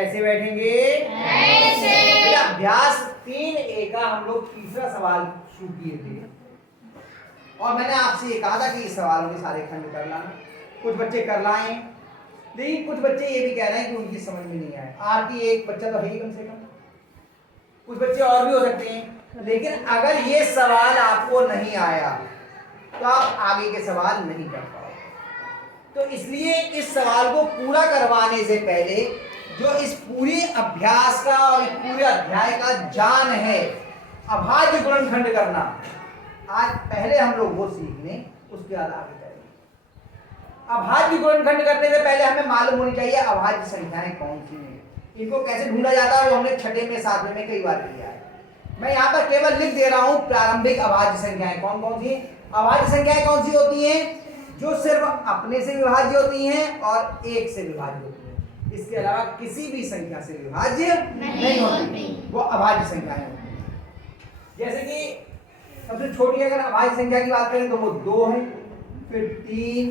कैसे बैठेंगे? ऐसे। अभ्यास 3A का हम लोग तीसरा सवाल शुरू किए थे और मैंने आपसे ये कहा था कि इस सवालों के सारे खंड कर लाना। कुछ बच्चे कर लाए, लेकिन कुछ बच्चे ये भी कह रहे हैं कि उनकी समझ में नहीं आया। आरती एक बच्चा तो है ही कम से कम, कुछ बच्चे और भी हो सकते हैं। लेकिन अगर ये सवाल आपको नहीं आया तो आप आगे के सवाल नहीं कर पाओगे। तो इसलिए इस सवाल को पूरा करवाने से पहले जो इस पूरी अभ्यास का और इस पूरे अध्याय का जान है, अभाज्य गुणनखंड करना, आज पहले हम लोग वो सीख लें, उसके बाद आगे चलेंगे। अभाज्य गुणनखंड करने से पहले हमें मालूम होनी चाहिए अभाज्य संख्याएं कौन सी हैं, इनको कैसे ढूंढा जाता है। वो हमने छठे में सातवें में कई बार किया है। मैं यहाँ पर केवल लिख दे रहा हूँ प्रारंभिक अभाज्य संख्याएं कौन कौन सी। अभाज्य संख्याएं कौन सी होती हैं? जो सिर्फ अपने से विभाज्य होती हैं और एक से विभाज्य होती हैं, इसके अलावा किसी भी संख्या से विभाज्य नहीं होती, वो अभाज्य संख्याएं होती हैं। जैसे कि सबसे छोटी अगर अभाज्य संख्या की बात करें तो वो 2 है, फिर 3,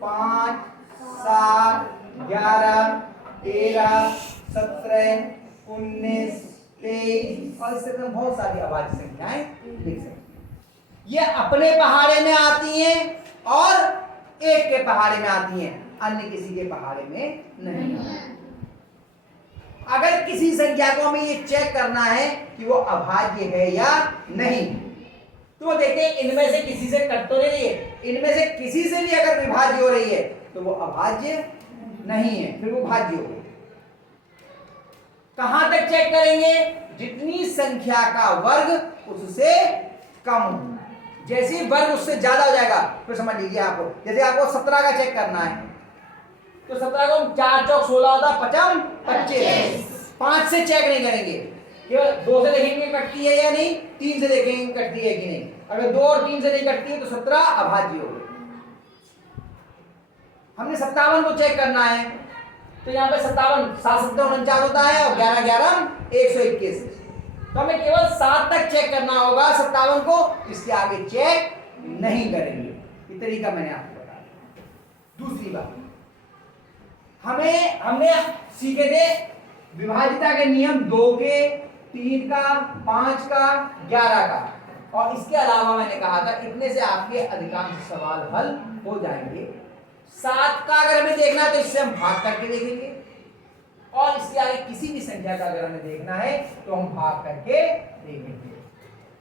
5, 7, 11, 13, 17, 19, 23 और इस तरह बहुत सारी अभाज्य संख्याएं लिख सकते हैं। ये अपने पहाड़े में आती हैं और एक के पहाड़े में आती हैं, अन्य किसी के पहाड़े में नहीं आती। अगर किसी संख्या को हमें ये चेक करना है कि वो अभाज्य है या नहीं, तो देखिए इनमें से किसी से कट तो नहीं रही है, इनमें से किसी से भी अगर विभाज्य हो रही है तो वो अभाज्य नहीं है, फिर वो भाज्य हो। कहां तक चेक करेंगे? जितनी संख्या का वर्ग उससे कम हो। जैसे ही वर्ग उससे ज्यादा हो जाएगा, फिर समझ लीजिए आपको, जैसे आपको 17 का चेक करना है तो 17 को 4 चौक 16 होता, 5 25, 5 से चेक नहीं करेंगे, केवल 2 से देखेंगे कटती है या नहीं, 3 से देखेंगे कटती है कि नहीं। अगर 2 और 3 से नहीं कटती है तो 17 अभाज्य हो गई। हमने 57 को चेक करना है तो यहाँ पे 57 7 7 49 होता है और 11 11 121, तो हमें केवल 7 तक चेक करना होगा 57 को, इसके आगे चेक नहीं करेंगे। ये तरीका मैंने आपको बताया। दूसरी बात, हमने सीखे थे विभाज्यता के नियम 2 के, 3 का, 5 का, 11 का, और इसके अलावा मैंने कहा था इतने से आपके अधिकांश सवाल हल हो जाएंगे। 7 का अगर हमें देखना है तो इससे हम भाग करके देखेंगे, और इसके आगे किसी भी संख्या का अगर हमें देखना है तो हम भाग करके देखेंगे।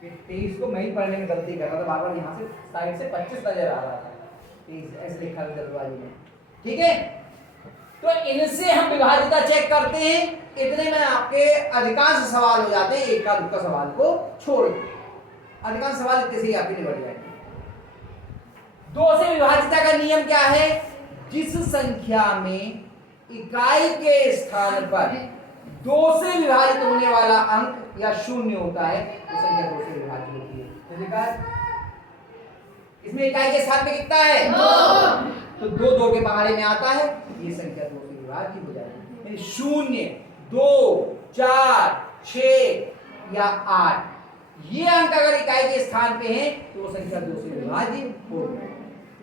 23 को मैं ही पढ़ने में गलती कर रहा था, बार बार यहाँ से साइड से 25 नजर आ रहा था, 23 ऐसे लिखा था जल्दबाजी में। ठीक है, तो इनसे हम विभाज्यता चेक करते हैं, इतने में आपके अधिकांश सवाल हो जाते हैं, एक का दुक्का सवाल को छोड़ के अधिकांश सवाल इतने से ही आपके निबट जाएंगे। 2 से विभाज्यता का नियम क्या है? जिस संख्या में इकाई के स्थान पर 2 से विभाजित होने वाला अंक या शून्य होता है वो संख्या 2 से विभाजित होती है। इसमें इकाई के स्थान पे कितना है? 2, तो 2 2 के पहाड़े में आता है, ये संख्या 2 से विभाजित हो जाएगी। 0 2 4 6 या 8 ये अंक अगर इकाई के स्थान पे हैं तो वो संख्या 2 से विभाजित हो जाएगी।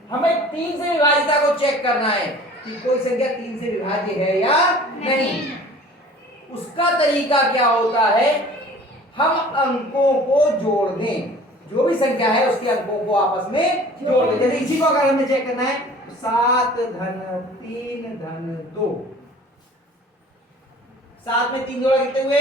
हमें 3 से विभाज्यता को चेक करना है कि कोई संख्या 3 से विभाज्य है या नहीं। उसका तरीका क्या होता है? हम अंकों को जोड़ दें, जो भी संख्या है उसके अंकों को आपस में जोड़ दें। जैसे इसी को अगर हमें चेक करना है 7 धन 3 धन 2, 7 में 3 जोड़ा कितने हुए?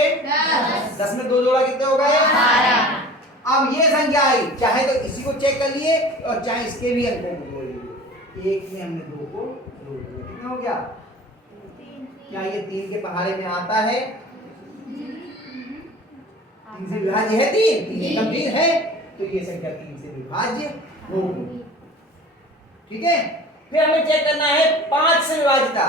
10 में 2 जोड़ा कितने हो गए? 12। अब ये संख्या आई, चाहे तो इसी को चेक कर लिए और चाहे इसके भी अंकों को जोड़ लिए। एक में हमने 2 को जोड़ दिया, कितना हो गया? क्या ये 3 के पहाड़े में आता है? 3 से विभाज्य है? 3 3 है, तो ये संख्या 3 से विभाज्य होगी। ठीक है, फिर हमें चेक करना है 5 से विभाज्यता।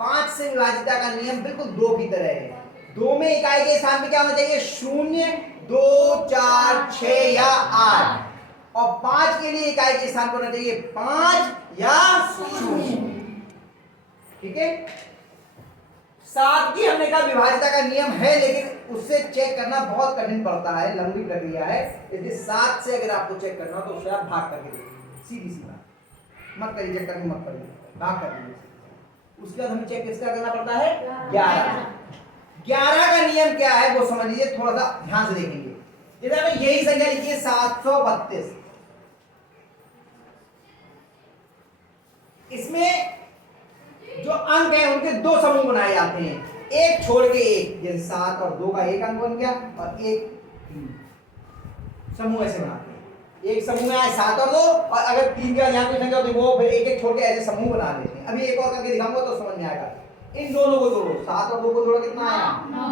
5 से विभाज्यता का नियम बिल्कुल 2 की तरह है। 2 में इकाई के स्थान पे क्या होना चाहिए? 0 2 4 6 या 8, और 5 के लिए इकाई के स्थान पर होना चाहिए 5 या 0। ठीक है, 7 की हमने कहा विभाज्यता का नियम है, लेकिन उससे चेक करना बहुत कठिन पड़ता है, लंबी प्रक्रिया है, इसलिए 7 से अगर आपको चेक करना तो उससे आप भाग करके देखिए, सीधी सी बात, मत करिए, चेक करके मत करिए, भाग कर लीजिए। उसके बाद हमें चेक किसका करना पड़ता है 11। 11 का नियम क्या है वो समझ लीजिए, थोड़ा सा ध्यान से देखेंगे। जैसे हमें यही संख्या लिखिए 732, इसमें जो अंक है उनके दो समूह बनाए जाते हैं, एक छोड़ के एक, जैसे 7 और 2 का एक अंक बन गया और एक 3, समूह ऐसे बनाते हैं। एक समूह में आए 7 और 2, और अगर 3 के यहाँ कोई संख्या होती है वो फिर एक एक छोड़ के ऐसे समूह बना देते हैं। अभी एक और करके दिखाऊंगा तो समझ में आएगा। इन दोनों को जोड़ो, 7 और 2 को जोड़ो कितना आया 9,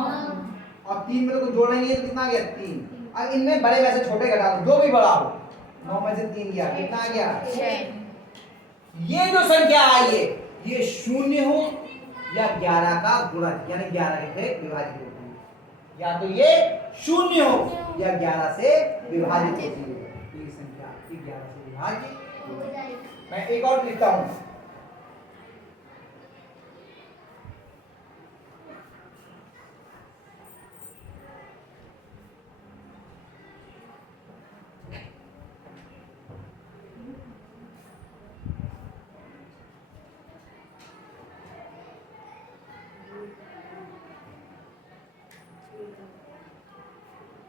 और 3 में तो कुछ जोड़ना नहीं है तो कितना आ गया 3। अब इनमें बड़े में से छोटे घटा दो, जो भी बड़ा हो, 9 में से 3 गया, कितना आ गया 6। ये जो संख्या आई है ये 0 हो या 11 का गुणज, यानी 11 से विभाजित होती है, या तो ये 0 हो या 11 से विभाजित होती है। ये संख्या आपकी 11 से विभाजित हो जाएगी। मैं एक और लिखता हूं,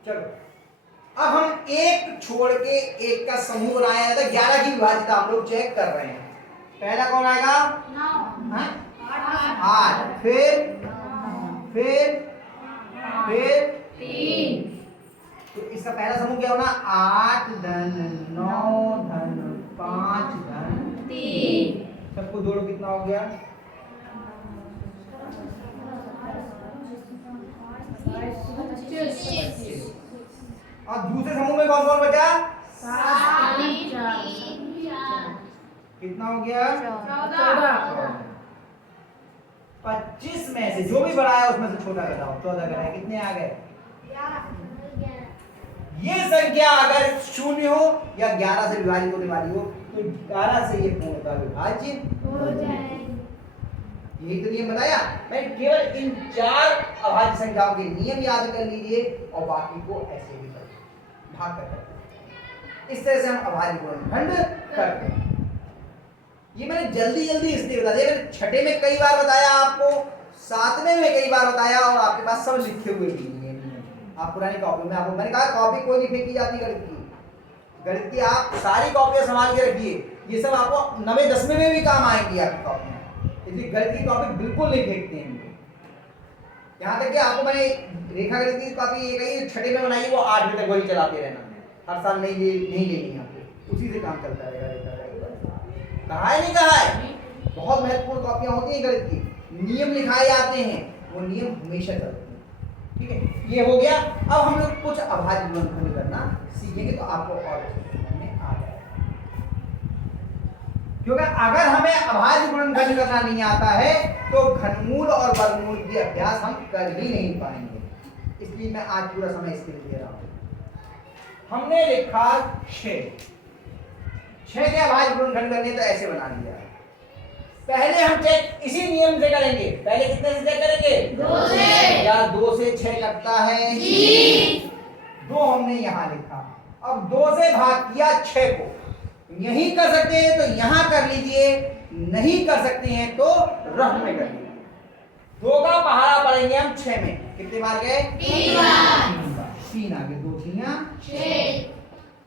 चलो अब हम एक छोड़ के एक का समूह बनाया था, 11 की विभाजिता हम लोग चेक कर रहे हैं। पहला कौन आएगा 9, 8, फिर 3। तो इसका पहला समूह क्या होना 8 धन 9 धन 5 धन 3, सबको जोड़ो कितना हो गया 25। और दूसरे समूह में कौन कौन बचा 7 3 4, कितना हो गया 14। 25 में से जो भी बड़ा है उसमें से छोटा घटाओ, 14 घटाए कितने आ गए 11। ये संख्या अगर 0 हो या 11 से विभाजित होने वाली हो तो 11 से ये पूर्णतः विभाजित हो जाएगी। यही तो नियम बताया मैं, केवल इन 4 अभाज्य संख्याओं के नियम याद कर लीजिए और बाकी को ऐसे भी भाग कर इस तरह से हम अभाज्य गुणनखंड करते हैं। ये मैंने जल्दी इसलिए बता दिया, मैंने छठे में कई बार बताया आपको, 7वें में कई बार बताया, और आपके पास सब लिखे हुए भी हैं। आप पुरानी कॉपी में, आपको मैंने कहा कॉपी कोई नहीं फेंकी जाती गणित की आप सारी कॉपियां संभाल के रखिए, ये सब आपको 9वें 10वें में भी काम आएंगी आपकी कॉपी में, इसलिए गणित की कॉपी बिल्कुल नहीं फेंकते हैं। यहाँ तक कि आपको मैंने रेखा गणित की कॉपी ये कही छठे में बनाई, वो 8वीं तक वही चलाते रहना, हर साल नहीं लेनी आपको, उसी से काम चलता रहेगा। कहा है नहीं कहा है, बहुत महत्वपूर्ण कॉपियां होती हैं गणित की, नियम लिखाए जाते हैं, वो नियम हमेशा चलते हैं। ठीक है, ये हो गया। अब हम लोग कुछ अभाज्य गुणनखंड करना सीखेंगे तो आपको और समझ में आ जाएगा, क्योंकि अगर हमें अभाज्य गुणनखंड करना नहीं आता है तो घनमूल और वर्गमूल की अभ्यास हम कर ही नहीं पाएंगे। इसलिए मैं आज पूरा समय इसके लिए दे रहा हूं। हमने लिखा 6 के अभाज्य गुणनखंड करने तो ऐसे बना लिया। पहले हम चेक इसी नियम से करेंगे, पहले कितने से चेक करेंगे 2 से, या 2 से 6 कटता है जी, 2 हमने यहां लिखा। अब 2 से भाग किया 6 को, यही कर सकते हैं तो यहां कर लीजिए, नहीं कर सकते हैं तो रफ में कर लीजिए। 2 का पहाड़ा पड़ेंगे हम 6 में, कितने बार गए 3 बार, 3 आगे 2 3 6।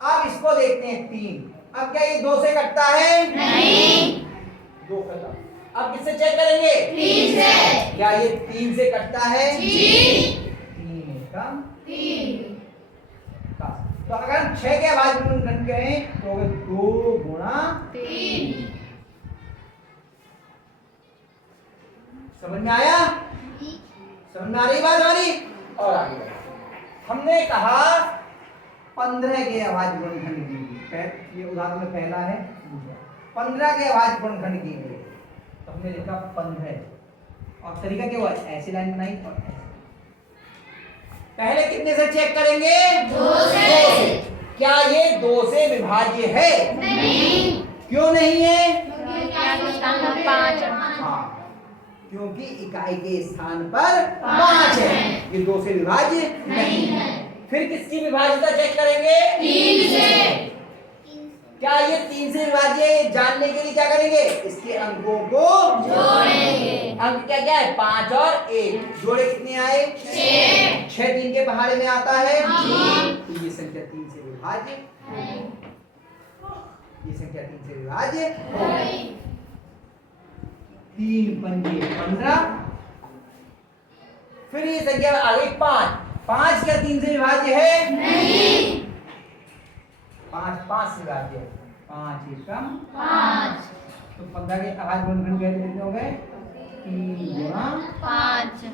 अब इसको देखते हैं 3, अब क्या ये 2 से कटता है नहीं, 2 खत्म। अब किससे चेक करेंगे 3 से, क्या ये 3 से कटता है जी, 3 कम 3। तो अगर हम 6 के अभाज्य गुणनखंड करें तो 2 गुणा 3। समझ में आया, समझ में आ रही बात हमारी। और आगे हमने कहा 15 के अभाज्य गुणनखंड कीजिए, ये उदाहरण में पहला है, 15 के अभाज्य गुणनखंड कीजिए, तो हमने लिखा 15, और तरीका क्या हुआ, ऐसी लाइन बनाई और ऐसे। पहले कितने से चेक करेंगे 2 से। क्या ये 2 से विभाज्य है नहीं, क्यों नहीं है, क्योंकि इकाई के स्थान पर 5 है, ये 2 से विभाज्य नहीं है। फिर किसकी विभाज्यता चेक करेंगे 3 से। क्या ये 3 से विभाज्य है जानने के लिए क्या करेंगे, इसके अंकों को जोड़ेंगे। अंक क्या क्या है 5 और 1 जोड़े कितने आए 6 3 के पहाड़े में आता है तो ये संख्या 3 से विभाज्य ये संख्या 3 से विभाज्य 3 पंजे 15 फिर ये संख्या आ गई 5 क्या 3 से विभाज्य है नहीं 5 से विभाज्य है 5 एकम 5 तो 15 के आवाज गुणनखंड कितने हो गए 3 गुणा 5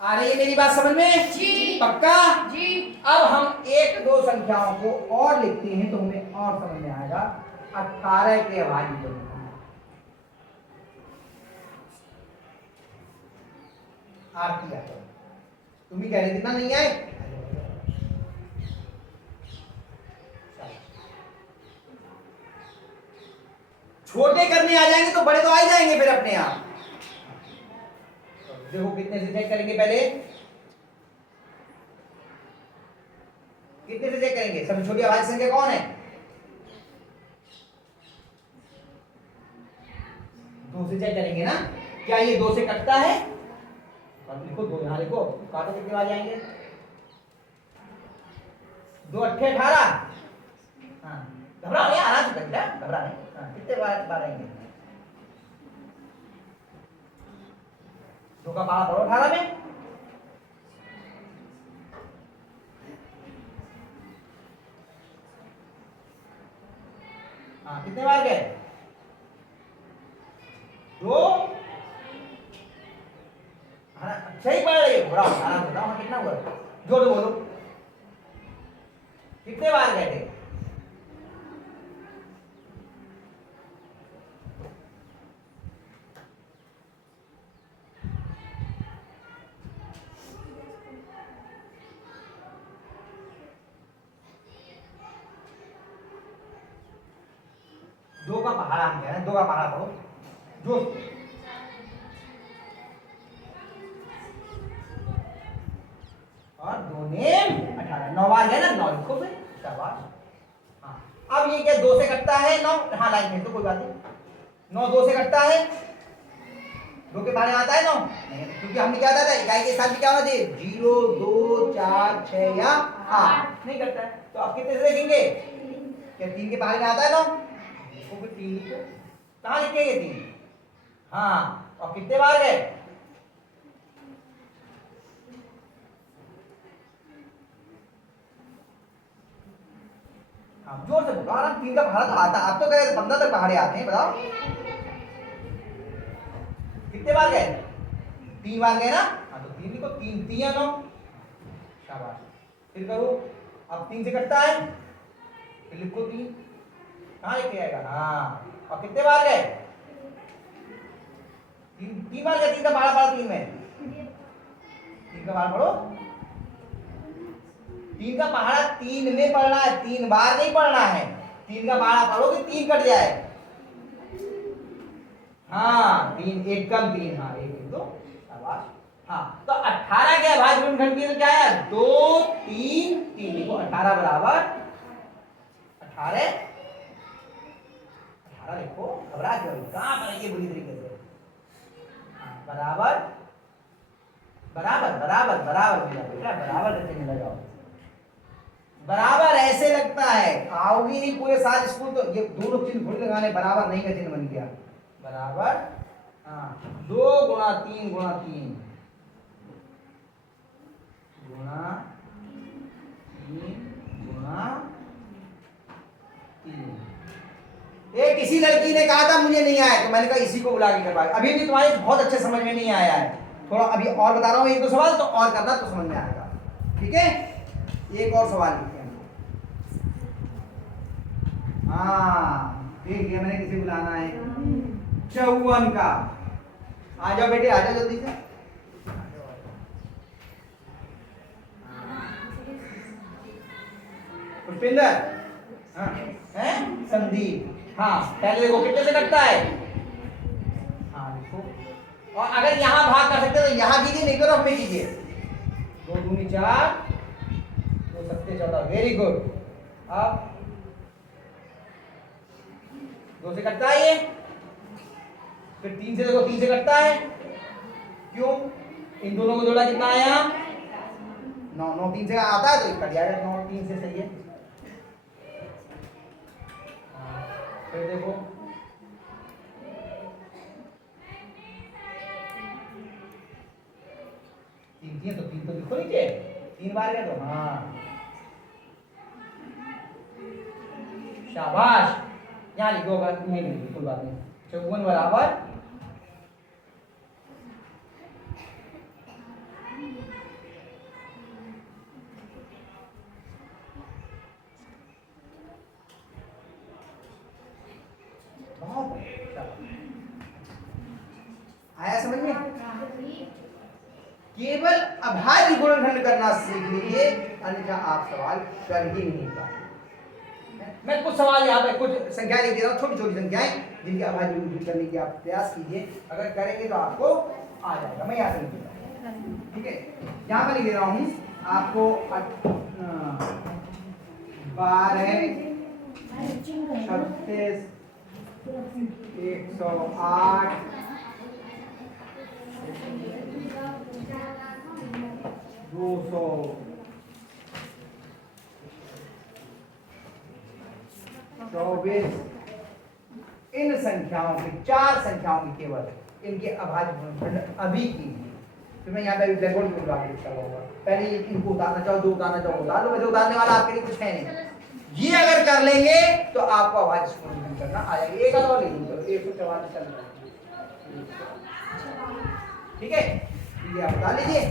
आ रही है मेरी बात समझ में जी पक्का जी अब हम एक दो संख्याओं को और लिखते हैं तो हमें और समझ में आएगा 18 के अभाज्य गुणनखंड आरती आता है तुम ही कह रहे कितना नहीं आए छोटे करने आ जाएंगे तो बड़े तो आ ही जाएंगे फिर अपने आप देखो कितने से चेक करेंगे पहले कितने से चेक करेंगे सबसे छोटी अभाज्य संख्या कौन है 2 से चेक करेंगे ना क्या ये 2 से कटता है लिखो 2 यहां लिखो काटो कितने आ जाएंगे 2 अट्ठे 18 हाँ घबराओ नहीं आराम से बेटा घबरा नहीं कितने बार आएंगे 2 का पारा पड़ो 18 में हाँ कितने बार गए 2 अच्छा ही पढ़ रही हो घबराओ आराम से बताओ कितना हुआ जोर से बोलो कितने बार गए थे दो का पहाड़ा हम कह रहे हैं 2 का पहाड़ा पढ़ो जो और 2 ने 18 9 बार है ना 9 लिखो फिर शाबाश हाँ अब ये क्या 2 से कटता है 9 हाँ लाइन में तो कोई बात नहीं 9 2 से कटता है 2 के पहाड़े आता है 9 नहीं क्योंकि हमने क्या था इकाई के साथ भी क्या होना चाहिए 0 2 4 6 या 8 नहीं करता है तो आप कितने से देखेंगे क्या 3 के पहाड़े में आता है 9 इसको भी 3 लिखो कहाँ लिखेंगे 3 हाँ और कितने बार गए हाँ जोर से बोलो आराम 3 का पहाड़ा तो आता आप तो कहे 15 तक पहाड़े आते हैं बताओ कितने बार गए 3 बार गए ना हाँ तो 3 लिखो 3 3 या 9 शाबाश फिर करो अब 3 से कटता है फिर लिखो 3 कहाँ लिखे आएगा हाँ और कितने बार गए 3 बार गए 3 का पहाड़ा पड़ा 3 में 3 का पहाड़ा पढ़ो 3 का पहाड़ा 3 में पढ़ना है 3 बार नहीं पढ़ना है 3 का पहाड़ा पढ़ोगे 3 कट जाए हाँ 3 एक कम 3 हाँ 1 2 शाबाश हाँ तो 18 के अभाज्य गुणनखंड की तो क्या है 2 3 3 लिखो 18 बराबर 18 लिखो घबरा क्यों कहाँ पढ़ेंगे बुरी तरीके से बराबर बराबर बराबर बराबर बेटा बराबर करके नहीं लगाओ बराबर ऐसे लगता है आओगी नहीं पूरे साल स्कूल तो ये दोनों चिन्ह थोड़ी लगाने बराबर नहीं का चिन्ह बन गया बराबर हाँ 2 गुणा 3 गुणा 3 गुणा 3 गुणा 3 एक किसी लड़की ने कहा था मुझे नहीं आया तो मैंने कहा इसी को बुला के करवाए अभी भी तुम्हारे बहुत अच्छे समझ में नहीं आया है थोड़ा अभी और बता रहा हूँ 1-2 सवाल तो और करना तो समझ में आएगा ठीक है एक और सवाल लिखते हैं हाँ देख लिया मैंने किसे बुलाना है 54 का आ जाओ बेटे आ जाओ जल्दी से पुष्पिंदर हाँ है संदीप हाँ पहले देखो कितने से कटता है हाँ देखो और अगर यहाँ भाग कर सकते तो यहाँ कीजिए नहीं तो रफ में कीजिए 2 दूनी 4 2 सत्ते 14 वेरी गुड अब 2 से कटता है ये फिर 3 से देखो, 3 से कटता है, क्यों? इन दोनों को जोड़ा कितना आया? 9। 9 3 से आता है तो कट जाएगा, 9 3 से सही है। फिर देखो 3 3 तो 3 तो लिखो नीचे, 3 बार गया तो हाँ शाबाश, यहाँ लिखो, नहीं लिखो कोई बात नहीं। 54 बराबर आया समझ में? केवल अभाज्य गुणनखंड करना सीख लीजिए, अन्यथा आप सवाल कर ही नहीं पाएंगे। मैं कुछ सवाल यहाँ पे कुछ संख्या लिख दे रहा हूँ, छोटी छोटी संख्याएं जिनके अभाज्य गुणनखंड करने की आप प्रयास कीजिए, अगर करेंगे तो आपको आ जाएगा। मैं यहाँ पे लिख देता हूँ, ठीक है? यहाँ पे लिख दे रहा हूँ आपको 12 36 108 200 24 इन संख्याओं की, 4 संख्याओं की केवल इनके अभाज्य गुणनखंड अभी कीजिए। तो मैं यहाँ पे ब्लैक बोर्ड में उतार लिखता होगा, पहले इनको उतारना चाहो, 2 उतारना चाहो उतार लो, वैसे उतारने वाला आपके लिए कुछ है नहीं। ये अगर कर लेंगे तो आपको अभाज्य गुणनखंड करना आ जाएगा। एक और लिख लो, 144 चल रहा है, ठीक है? ये आप बता लीजिए।